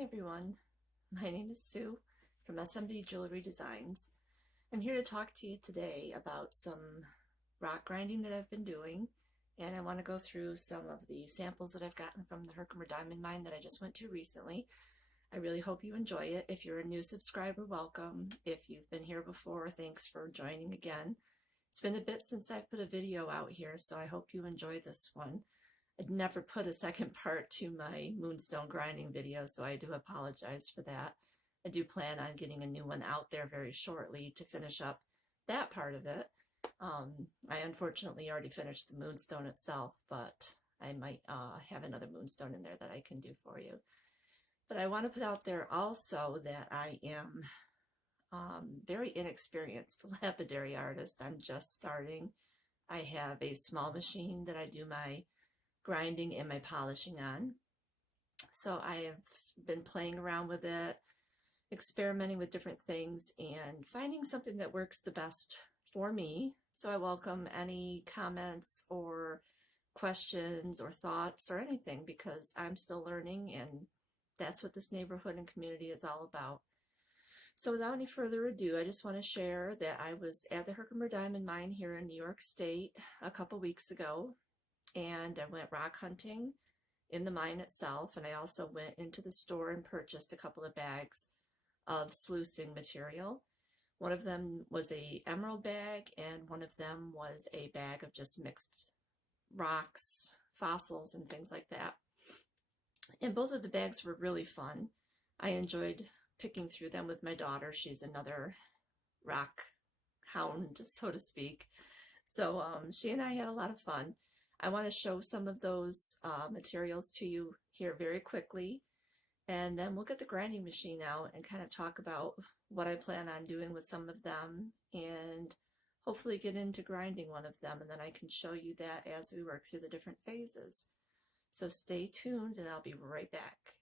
Hi everyone, my name is Sue from SMB Jewelry Designs. I'm here to talk to you today about some rock grinding that I've been doing, and I want to go through some of the samples that I've gotten from the Herkimer Diamond Mine that I just went to recently. I really hope you enjoy it. If you're a new subscriber, welcome. If you've been here before, thanks for joining again. It's been a bit since I've put a video out here, so I hope you enjoy this one. I'd never put a second part to my moonstone grinding video, so I do apologize for that. I do plan on getting a new one out there very shortly to finish up that part of it. I unfortunately already finished the moonstone itself, but I might have another moonstone in there that I can do for you. But I want to put out there also that I am very inexperienced lapidary artist. I'm just starting. I have a small machine that I do my grinding and my polishing on. So I have been playing around with it, experimenting with different things, and finding something that works the best for me. So I welcome any comments or questions or thoughts or anything, because I'm still learning, and that's what this neighborhood and community is all about. So without any further ado, I just want to share that I was at the Herkimer Diamond Mine here in New York State a couple weeks ago, and I went rock hunting in the mine itself, and I also went into the store and purchased a couple of bags of sluicing material. One of them was a emerald bag, and one of them was a bag of just mixed rocks, fossils, and things like that. And both of the bags were really fun. I enjoyed picking through them with my daughter. She's another rock hound, so to speak. So she and I had a lot of fun. I want to show some of those materials to you here very quickly, and then we'll get the grinding machine out and kind of talk about what I plan on doing with some of them, and hopefully get into grinding one of them, and then I can show you that as we work through the different phases. So stay tuned, and I'll be right back.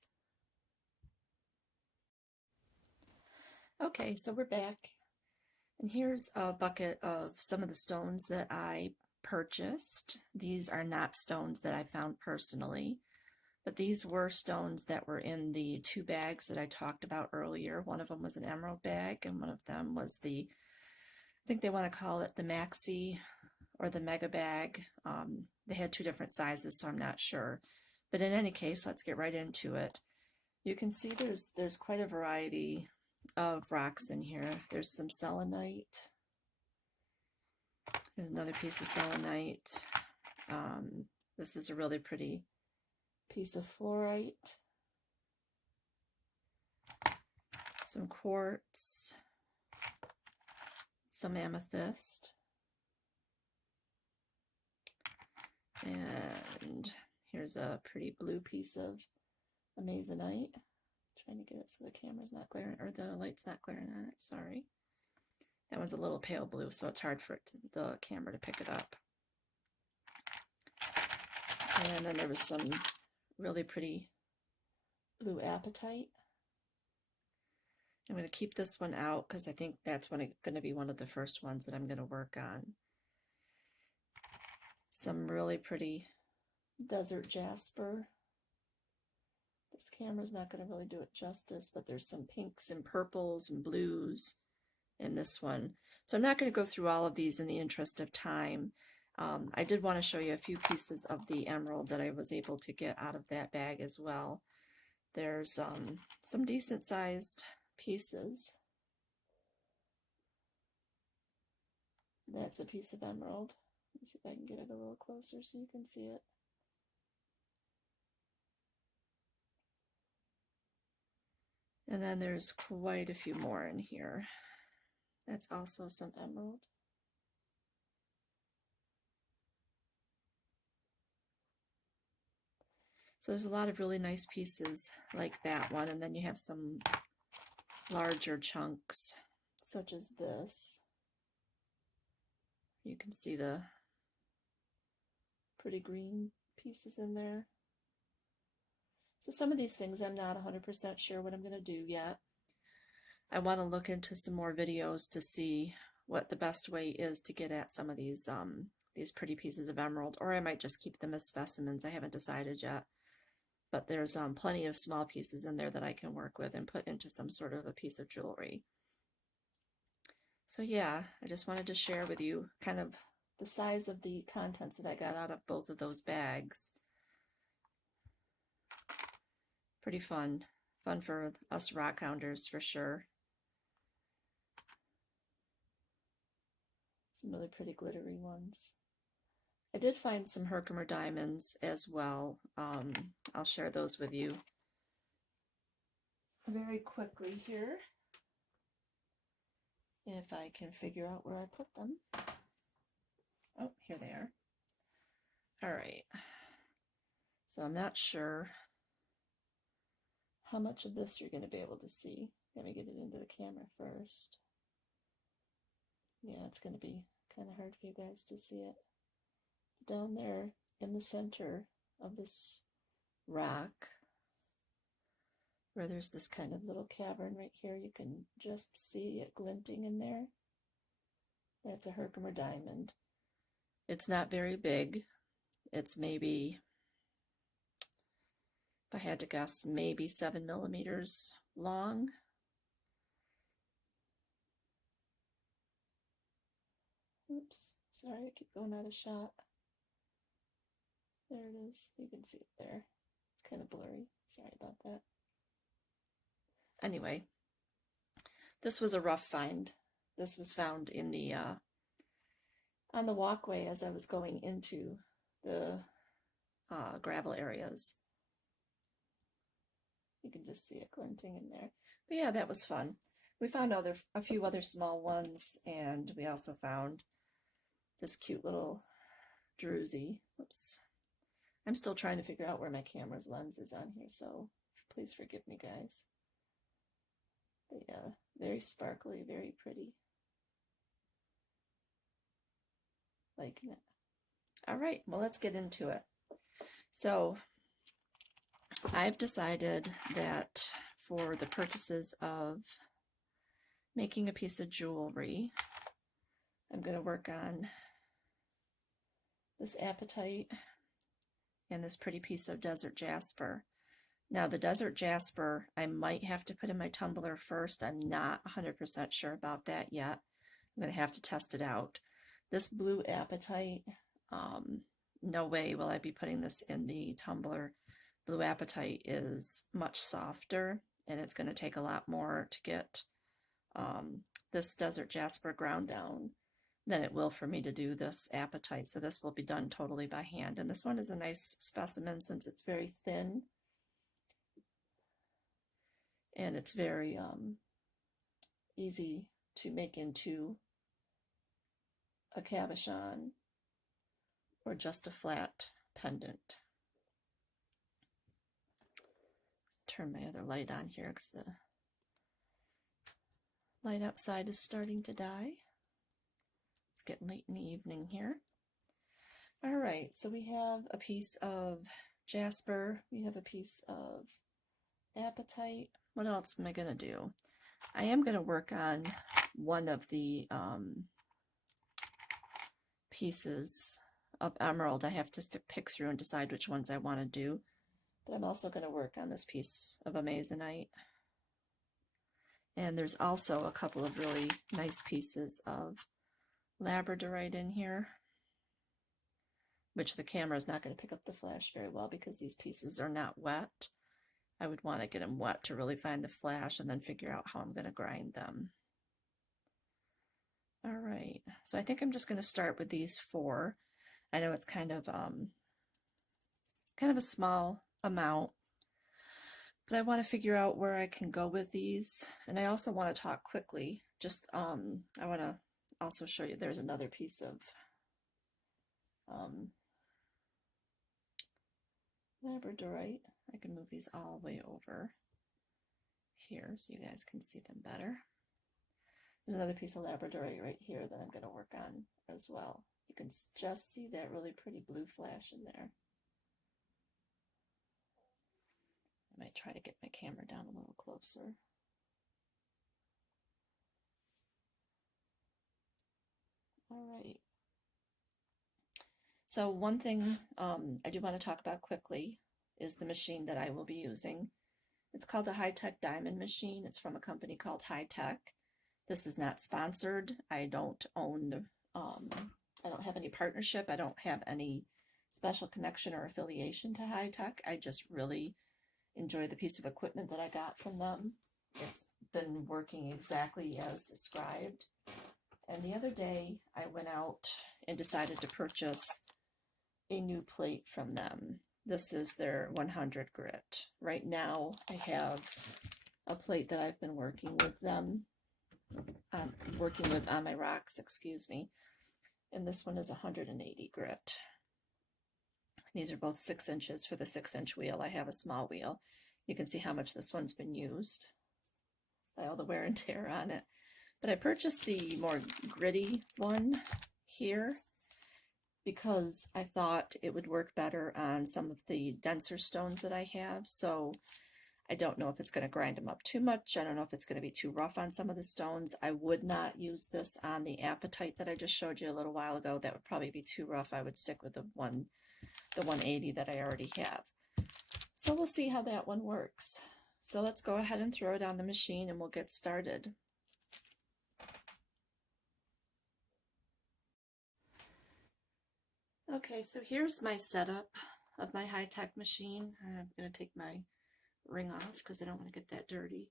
Okay, so we're back, and here's a bucket of some of the stones that I purchased. These are not stones that I found personally, but these were stones that were in the two bags that I talked about earlier. One of them was an emerald bag, and one of them was the, I think they want to call it the maxi or the mega bag. They had two different sizes, so I'm not sure. But in any case, let's get right into it. You can see there's quite a variety of rocks in here. There's some selenite. There's another piece of selenite. This is a really pretty piece of fluorite. Some quartz. Some amethyst. And here's a pretty blue piece of amazonite. Trying to get it so the camera's not glaring, or the light's not glaring on it, sorry. That one's a little pale blue, so it's hard for the camera to pick it up. And then there was some really pretty blue apatite. I'm going to keep this one out because I think that's going to be one of the first ones that I'm going to work on. Some really pretty desert jasper. This camera's not going to really do it justice, but there's some pinks and purples and blues in this one. So I'm not going to go through all of these in the interest of time. I did want to show you a few pieces of the emerald that I was able to get out of that bag as well. There's some decent sized pieces. That's a piece of emerald. Let's see if I can get it a little closer so you can see it. And then there's quite a few more in here. That's also some emerald. So there's a lot of really nice pieces like that one, and then you have some larger chunks, such as this. You can see the pretty green pieces in there. So some of these things I'm not 100% sure what I'm going to do yet. I want to look into some more videos to see what the best way is to get at some of these pretty pieces of emerald, or I might just keep them as specimens. I haven't decided yet. but there's plenty of small pieces in there that I can work with and put into some sort of a piece of jewelry. So yeah, I just wanted to share with you kind of the size of the contents that I got out of both of those bags. Pretty fun. Fun for us rock hounders for sure. Some really pretty glittery ones. I did find some Herkimer diamonds as well. I'll share those with you very quickly here, if I can figure out where I put them. Oh, here they are. All right. So I'm not sure how much of this you're going to be able to see. Let me get it into the camera first. Yeah, it's going to be kind of hard for you guys to see it. Down there in the center of this rock, where there's this kind of little cavern right here, you can just see it glinting in there. That's a Herkimer diamond. It's not very big. It's maybe, if I had to guess, maybe 7 millimeters long. Oops, sorry, I keep going out of shot. There it is. You can see it there. It's kind of blurry. Sorry about that. Anyway, this was a rough find. This was found in the on the walkway as I was going into the gravel areas. You can just see it glinting in there. But yeah, that was fun. We found a few other small ones, and we also found this cute little druzy. Oops. I'm still trying to figure out where my camera's lens is on here, so please forgive me, guys. But yeah, very sparkly, very pretty. Liking it. All right, well, let's get into it. So I've decided that for the purposes of making a piece of jewelry, I'm going to work on this apatite and this pretty piece of desert jasper. Now the desert jasper I might have to put in my tumbler first. I'm not 100% sure about that yet. I'm going to have to test it out. This blue apatite, no way will I be putting this in the tumbler. Blue apatite is much softer, and it's going to take a lot more to get this desert jasper ground down than it will for me to do this apatite. So this will be done totally by hand. And this one is a nice specimen since it's very thin. And it's very easy to make into a cabochon or just a flat pendant. Turn my other light on here because the light outside is starting to die. It's getting late in the evening here. All right, so we have a piece of jasper. We have a piece of apatite. What else am I going to do? I am going to work on one of the pieces of emerald. I have to pick through and decide which ones I want to do. But I'm also going to work on this piece of amazonite. And there's also a couple of really nice pieces of labradorite in here, which the camera is not going to pick up the flash very well because these pieces are not wet. I would want to get them wet to really find the flash and then figure out how I'm going to grind them. All right, so I think I'm just going to start with these 4. I know it's kind of a small amount, but I want to figure out where I can go with these. And I also want to talk quickly. Just I want to also show you there's another piece of labradorite. I can move these all the way over here so you guys can see them better. There's another piece of labradorite right here that I'm going to work on as well. You can just see that really pretty blue flash in there. I might try to get my camera down a little closer. All right. So one thing I do want to talk about quickly is the machine that I will be using. It's called a high-tech diamond machine. It's from a company called High-Tech. This is not sponsored. I don't own the, I don't have any partnership. I don't have any special connection or affiliation to High-Tech. I just really enjoy the piece of equipment that I got from them. It's been working exactly as described. And the other day I went out and decided to purchase a new plate from them. This is their 100 grit. Right now I have a plate that I've been working with them, on my rocks, excuse me. And this one is 180 grit. These are both 6 inches for the 6-inch wheel. I have a small wheel. You can see how much this one's been used by all the wear and tear on it. But I purchased the more gritty one here because I thought it would work better on some of the denser stones that I have. So I don't know if it's going to grind them up too much. I don't know if it's going to be too rough on some of the stones. I would not use this on the Apatite that I just showed you a little while ago. That would probably be too rough. I would stick with the 180 that I already have. So we'll see how that one works. So let's go ahead and throw it on the machine and we'll get started. Okay, so here's my setup of my high-tech machine. I'm going to take my ring off because I don't want to get that dirty.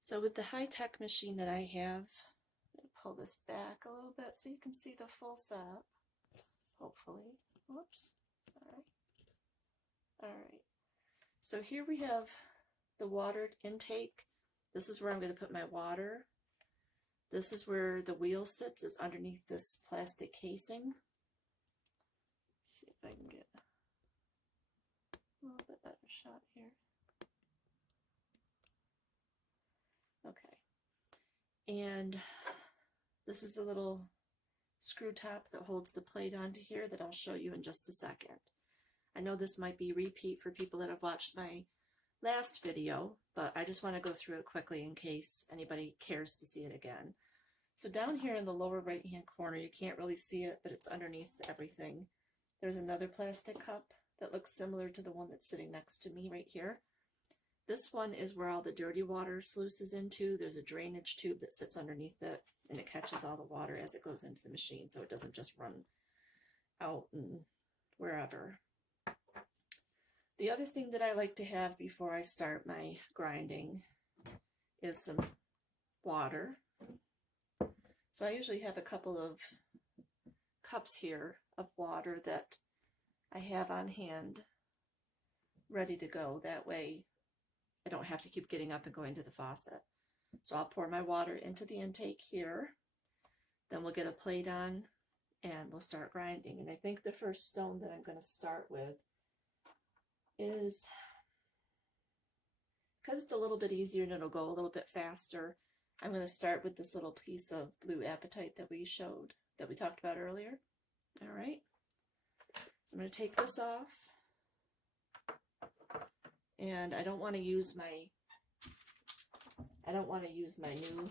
So with the high-tech machine that I have, I'm going to pull this back a little bit so you can see the full setup, hopefully. Whoops, sorry. Alright, so here we have the water intake. This is where I'm going to put my water. This is where the wheel sits, is underneath this plastic casing. Let's see if I can get a little bit better shot here. Okay, and this is the little screw top that holds the plate onto here that I'll show you in just a second. I know this might be repeat for people that have watched my last video, but I just want to go through it quickly in case anybody cares to see it again. So down here in the lower right hand corner, you can't really see it, but it's underneath everything. There's another plastic cup that looks similar to the one that's sitting next to me right here. This one is where all the dirty water sluices into. There's a drainage tube that sits underneath it, and it catches all the water as it goes into the machine, so it doesn't just run out and wherever. The other thing that I like to have before I start my grinding is some water. So I usually have a couple of cups here of water that I have on hand ready to go. That way I don't have to keep getting up and going to the faucet. So I'll pour my water into the intake here. Then we'll get a plate on and we'll start grinding. And I think the first stone that I'm going to start with is, because it's a little bit easier and it'll go a little bit faster, I'm going to start with this little piece of blue apatite that we talked about earlier. All right, so I'm going to take this off, and I don't want to use my new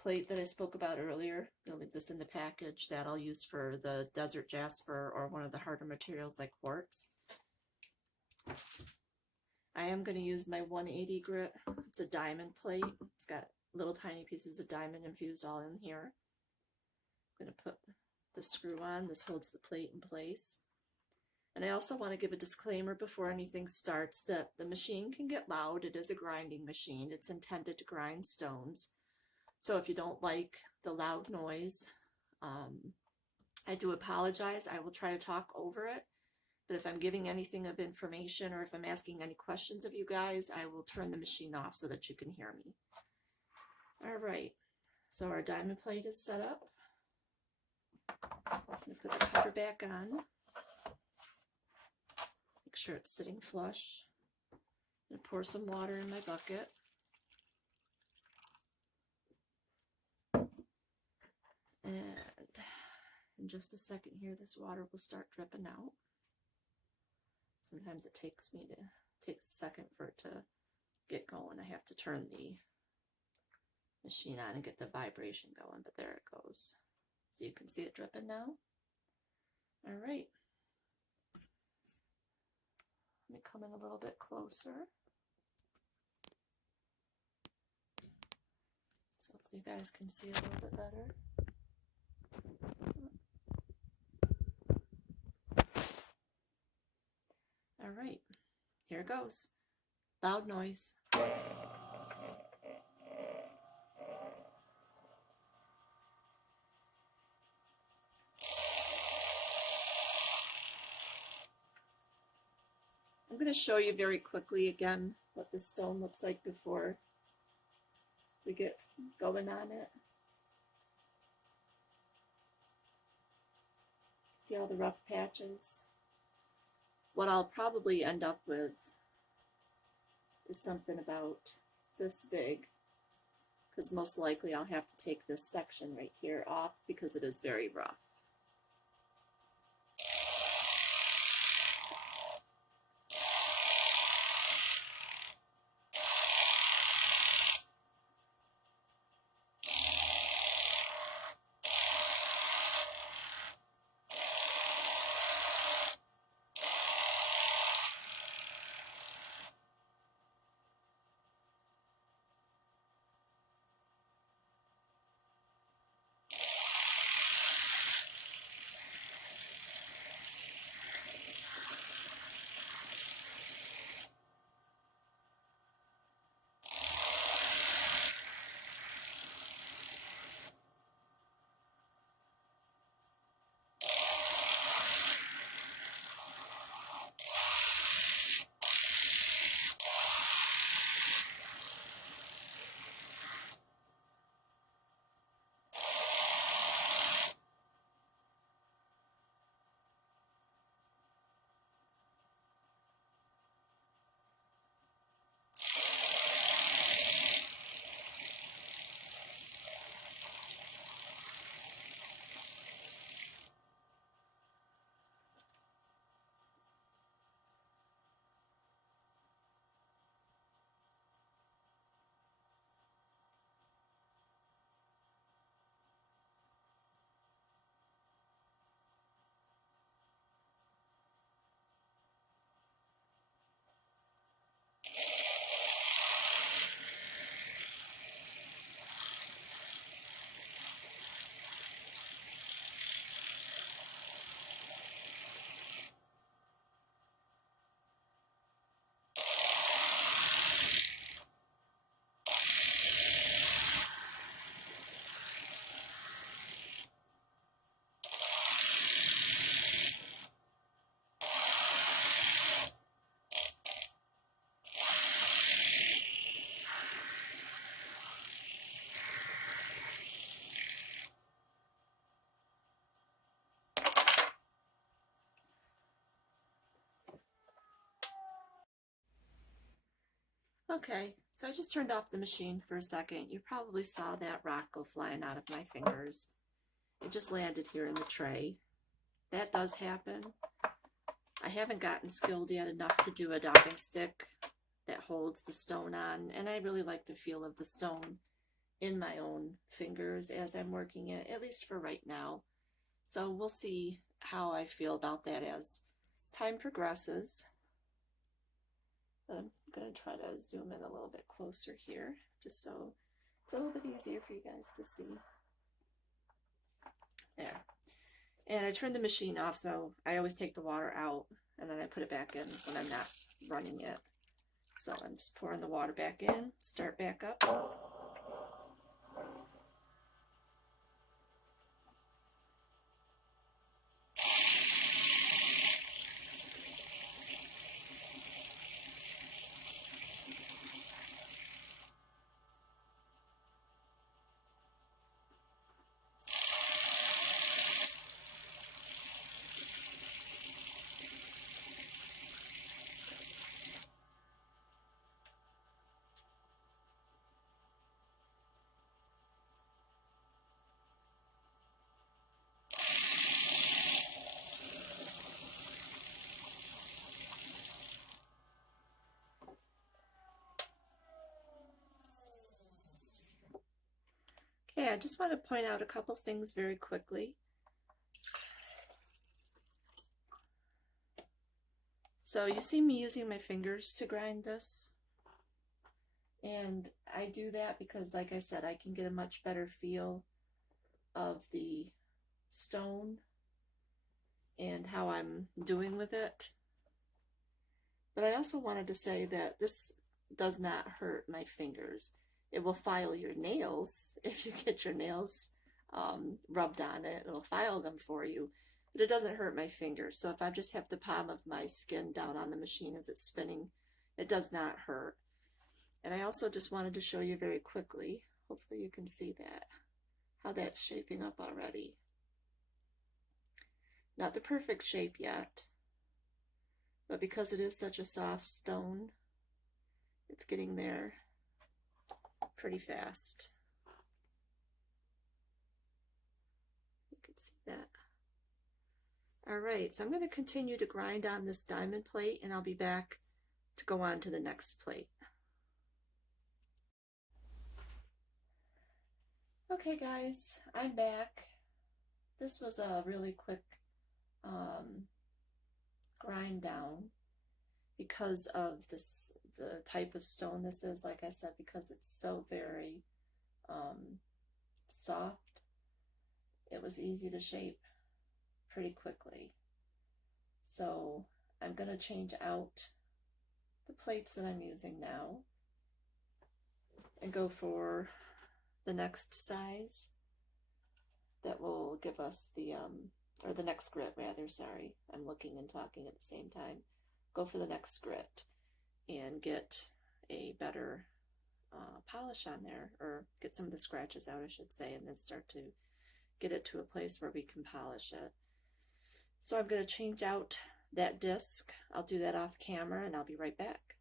plate that I spoke about earlier. I'll leave this in the package that I'll use for the desert jasper or one of the harder materials like quartz. I am going to use my 180 grit. It's a diamond plate. It's got little tiny pieces of diamond infused all in here. I'm going to put the screw on. This holds the plate in place. And I also want to give a disclaimer before anything starts that the machine can get loud. It is a grinding machine. It's intended to grind stones. So if you don't like the loud noise, I do apologize. I will try to talk over it. But if I'm giving anything of information or if I'm asking any questions of you guys, I will turn the machine off so that you can hear me. All right, so our diamond plate is set up. I'm going to put the cover back on. Make sure it's sitting flush. I'm going to pour some water in my bucket. And in just a second here, this water will start dripping out. Sometimes it takes a second for it to get going. I have to turn the machine on and get the vibration going, but there it goes. So you can see it dripping now. All right. come in a little bit closer. So if you guys can see a little bit better. All right, here it goes. Loud noise. I'm going to show you very quickly again what this stone looks like before we get going on it. See all the rough patches? What I'll probably end up with is something about this big, because most likely I'll have to take this section right here off because it is very rough. Okay, so I just turned off the machine for a second. You probably saw that rock go flying out of my fingers. It just landed here in the tray. That does happen. I haven't gotten skilled yet enough to do a docking stick that holds the stone on, and I really like the feel of the stone in my own fingers as I'm working it, at least for right now. So we'll see how I feel about that as time progresses. But I'm going to try to zoom in a little bit closer here, just so it's a little bit easier for you guys to see. There. And I turned the machine off, so I always take the water out, and then I put it back in when I'm not running it. So I'm just pouring the water back in, start back up. Okay, I just want to point out a couple things very quickly. So you see me using my fingers to grind this, and I do that because, like I said, I can get a much better feel of the stone and how I'm doing with it. But I also wanted to say that this does not hurt my fingers. It will file your nails if you get your nails rubbed on it. It'll file them for you, but it doesn't hurt my fingers. So if I just have the palm of my skin down on the machine as it's spinning, it does not hurt. And I also just wanted to show you very quickly, hopefully you can see that, how that's shaping up already. Not the perfect shape yet, but because it is such a soft stone, it's getting there pretty fast. You can see that. All right, so I'm going to continue to grind on this diamond plate, and I'll be back to go on to the next plate. Okay guys, I'm back. This was a really quick grind down because of the type of stone this is, like I said, because it's so very soft. It was easy to shape pretty quickly. So I'm going to change out the plates that I'm using now and go for the next size that will give us the or the next grit rather, sorry, I'm looking and talking at the same time. Go for the next grit and get a better polish on there, or get some of the scratches out I should say, and then start to get it to a place where we can polish it. So I'm going to change out that disc. I'll do that off camera and I'll be right back.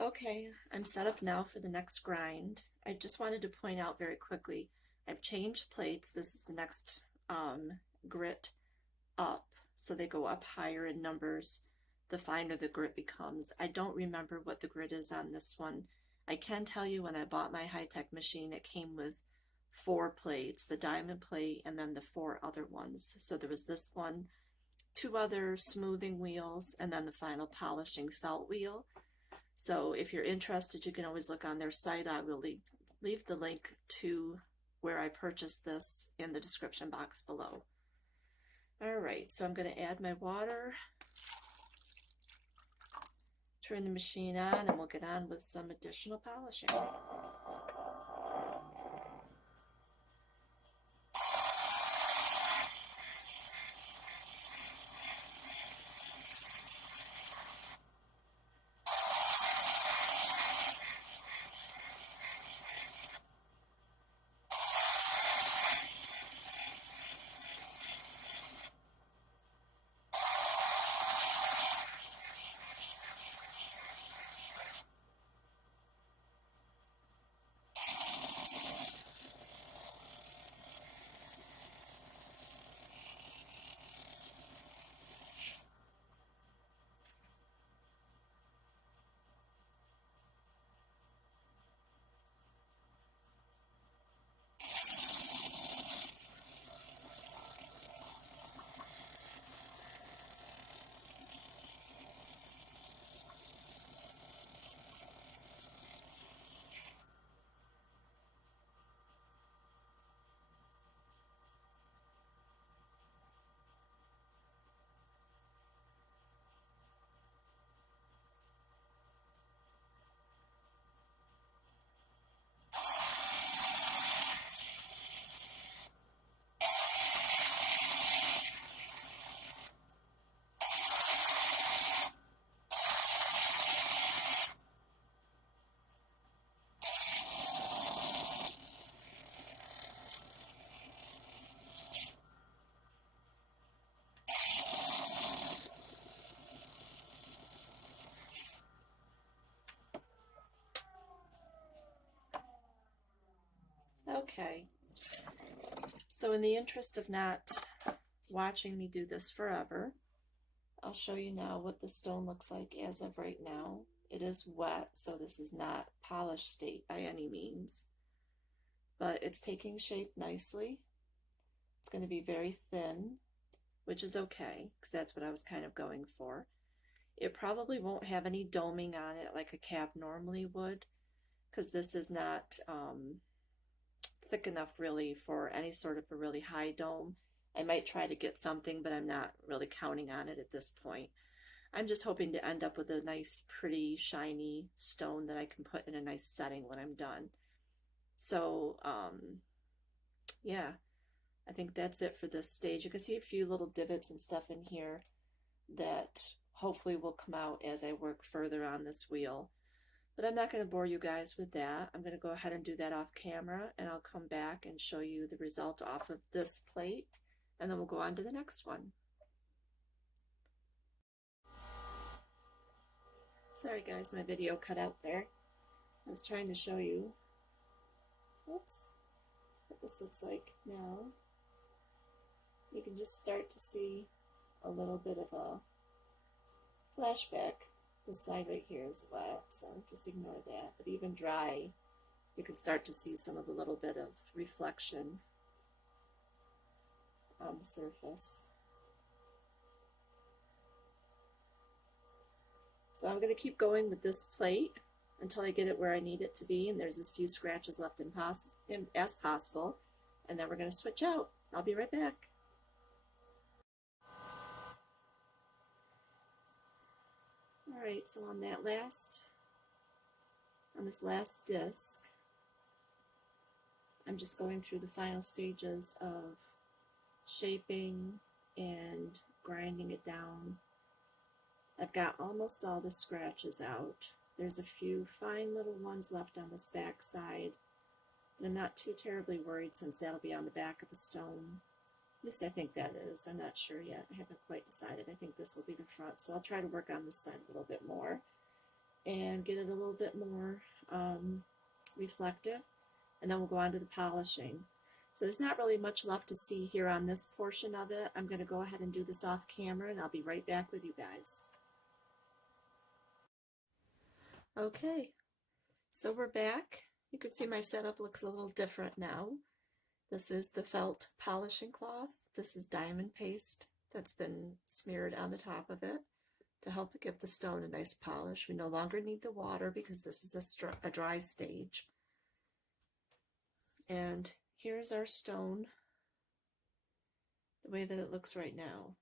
Okay, I'm set up now for the next grind. I just wanted to point out very quickly, I've changed plates. This is the next grit up, so they go up higher in numbers the finer the grit becomes. I don't remember what the grit is on this one. I can tell you when I bought my high-tech machine, it came with 4 plates, the diamond plate and then the 4 other ones. So there was this one, 2 other smoothing wheels, and then the final polishing felt wheel. So if you're interested, you can always look on their site. I will leave the link to where I purchased this in the description box below. All right, so I'm going to add my water, turn the machine on, and we'll get on with some additional polishing. Okay, so in the interest of not watching me do this forever, I'll show you now what the stone looks like as of right now. It is wet, so this is not polished state by any means, but it's taking shape nicely. It's going to be very thin, which is okay, because that's what I was kind of going for. It probably won't have any doming on it like a cap normally would, because this is not thick enough really for any sort of a really high dome. I might try to get something, but I'm not really counting on it at this point. I'm just hoping to end up with a nice, pretty, shiny stone that I can put in a nice setting when I'm done. So, yeah, I think that's it for this stage. You can see a few little divots and stuff in here that hopefully will come out as I work further on this wheel. But I'm not going to bore you guys with that. I'm going to go ahead and do that off camera, and I'll come back and show you the result off of this plate, and then we'll go on to the next one. Sorry guys, my video cut out there. I was trying to show you, oops, what this looks like now. You can just start to see a little bit of a flashback. This side right here is wet, so just ignore that. But even dry, you can start to see some of the little bit of reflection on the surface. So I'm going to keep going with this plate until I get it where I need it to be, and there's as few scratches left as possible, and then we're going to switch out. I'll be right back. Alright, so on this last disc, I'm just going through the final stages of shaping and grinding it down. I've got almost all the scratches out. There's a few fine little ones left on this back side, but I'm not too terribly worried since that'll be on the back of the stone. At least I think that is. I'm not sure yet. I haven't quite decided. I think this will be the front, so I'll try to work on this side a little bit more and get it a little bit more reflective, and then we'll go on to the polishing. So there's not really much left to see here on this portion of it. I'm going to go ahead and do this off camera, and I'll be right back with you guys. Okay, so we're back. You can see my setup looks a little different now. This is the felt polishing cloth. This is diamond paste that's been smeared on the top of it to help to give the stone a nice polish. We no longer need the water because this is a dry stage. And here's our stone, the way that it looks right now.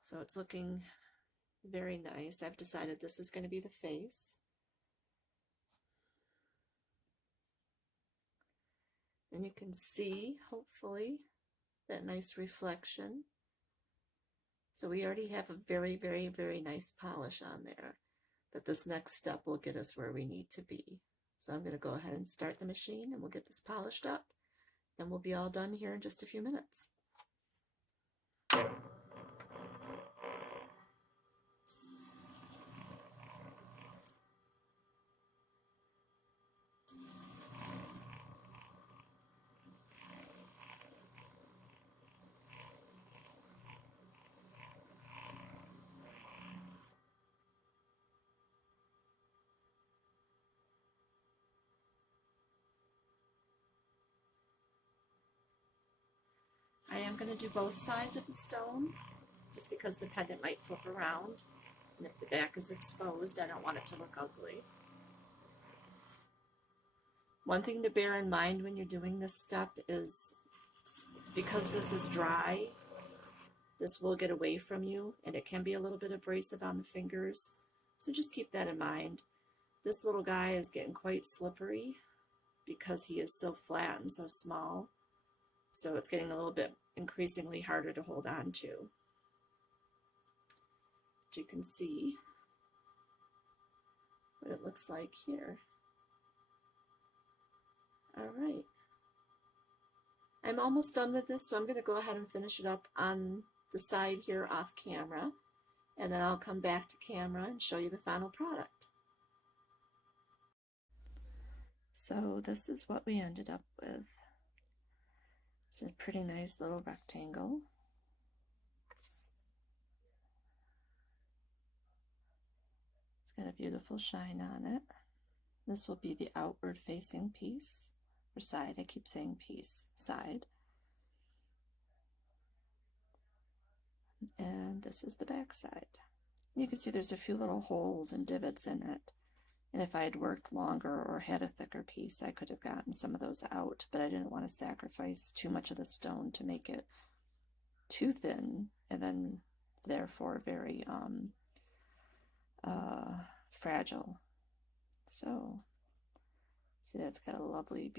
So it's looking very nice. I've decided this is going to be the face. And you can see, hopefully, that nice reflection. So we already have a very, very, very nice polish on there. But this next step will get us where we need to be. So I'm going to go ahead and start the machine, and we'll get this polished up. And we'll be all done here in just a few minutes. I am going to do both sides of the stone, just because the pendant might flip around, and if the back is exposed, I don't want it to look ugly. One thing to bear in mind when you're doing this step is, because this is dry, this will get away from you, and it can be a little bit abrasive on the fingers, so just keep that in mind. This little guy is getting quite slippery because he is so flat and so small. So it's getting a little bit increasingly harder to hold on to. But you can see what it looks like here. All right. I'm almost done with this, so I'm going to go ahead and finish it up on the side here off camera, and then I'll come back to camera and show you the final product. So this is what we ended up with. It's a pretty nice little rectangle. It's got a beautiful shine on it. This will be the outward facing piece or side. I keep saying piece, side. And this is the back side. You can see there's a few little holes and divots in it. And if I had worked longer or had a thicker piece, I could have gotten some of those out, but I didn't want to sacrifice too much of the stone to make it too thin and then therefore very fragile. So see, that's got a lovely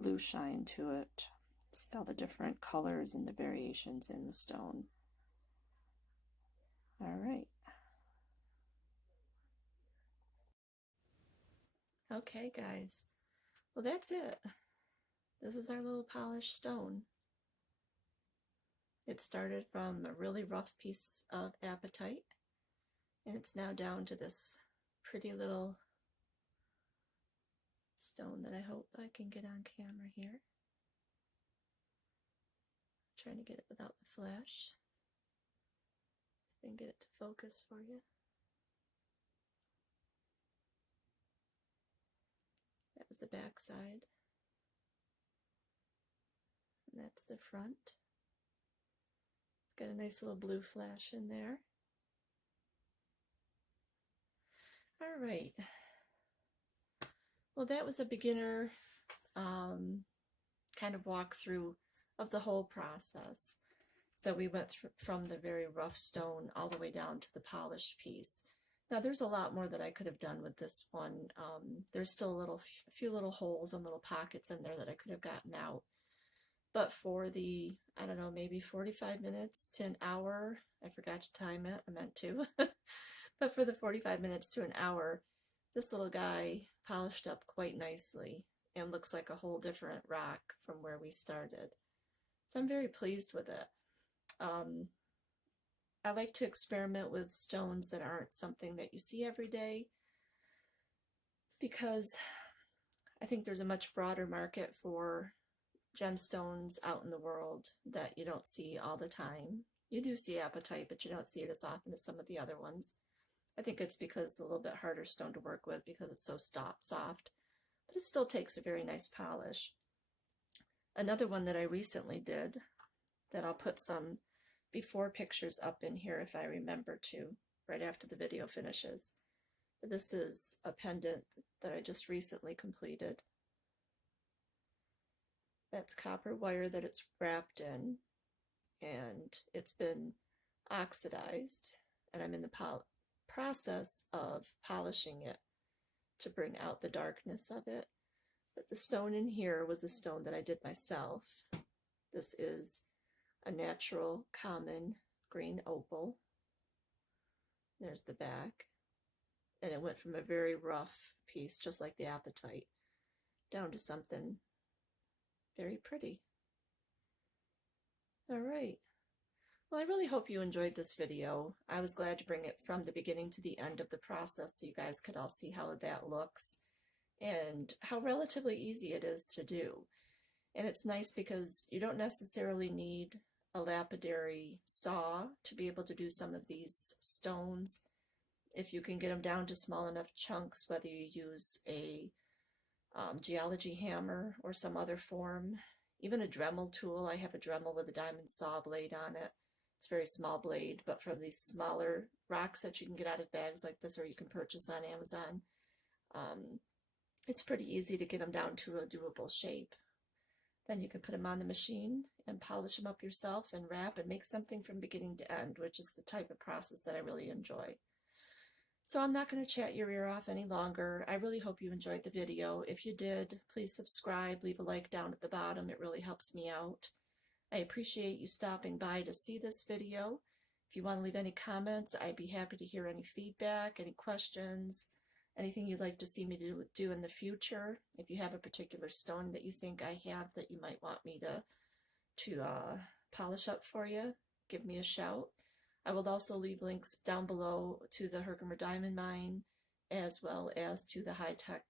blue shine to it. See all the different colors and the variations in the stone. All right. Okay, guys. Well, that's it. This is our little polished stone. It started from a really rough piece of apatite, and it's now down to this pretty little stone that I hope I can get on camera here. Trying to get it without the flash. See if I can get it to focus for you. That was the back side. And that's the front. It's got a nice little blue flash in there. All right. Well, that was a beginner kind of walkthrough of the whole process. So we went from the very rough stone all the way down to the polished piece. Now there's a lot more that I could have done with this one. There's still a few little holes and little pockets in there that I could have gotten out. But for the, I don't know, maybe 45 minutes to an hour, I forgot to time it, I meant to. But for the 45 minutes to an hour, this little guy polished up quite nicely and looks like a whole different rock from where we started. So I'm very pleased with it. I like to experiment with stones that aren't something that you see every day, because I think there's a much broader market for gemstones out in the world that you don't see all the time. You do see apatite, but you don't see it as often as some of the other ones. I think it's because it's a little bit harder stone to work with because it's so soft, but it still takes a very nice polish. Another one that I recently did, that I'll put some before pictures up in here if I remember to, right after the video finishes. This is a pendant that I just recently completed. That's copper wire that it's wrapped in, and it's been oxidized, and I'm in the process of polishing it to bring out the darkness of it. But the stone in here was a stone that I did myself. This is a natural common green opal. There's the back, and it went from a very rough piece, just like the apatite, down to something very pretty. All right. Well, I really hope you enjoyed this video. I was glad to bring it from the beginning to the end of the process so you guys could all see how that looks and how relatively easy it is to do. And it's nice because you don't necessarily need a lapidary saw to be able to do some of these stones. If you can get them down to small enough chunks, whether you use a geology hammer or some other form, even a Dremel tool. I have a Dremel with a diamond saw blade on it. It's a very small blade, but from these smaller rocks that you can get out of bags like this or you can purchase on Amazon, it's pretty easy to get them down to a doable shape. Then you can put them on the machine and polish them up yourself and wrap and make something from beginning to end, which is the type of process that I really enjoy. So I'm not going to chat your ear off any longer. I really hope you enjoyed the video. If you did, please subscribe, leave a like down at the bottom. It really helps me out. I appreciate you stopping by to see this video. If you want to leave any comments, I'd be happy to hear any feedback, any questions, anything you'd like to see me do in the future. If you have a particular stone that you think I have that you might want me to polish up for you, give me a shout. I will also leave links down below to the Herkimer Diamond Mine as well as to the high-tech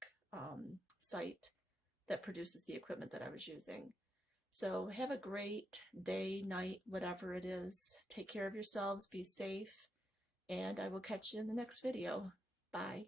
site that produces the equipment that I was using. So have a great day, night, whatever it is. Take care of yourselves, be safe, and I will catch you in the next video. Bye.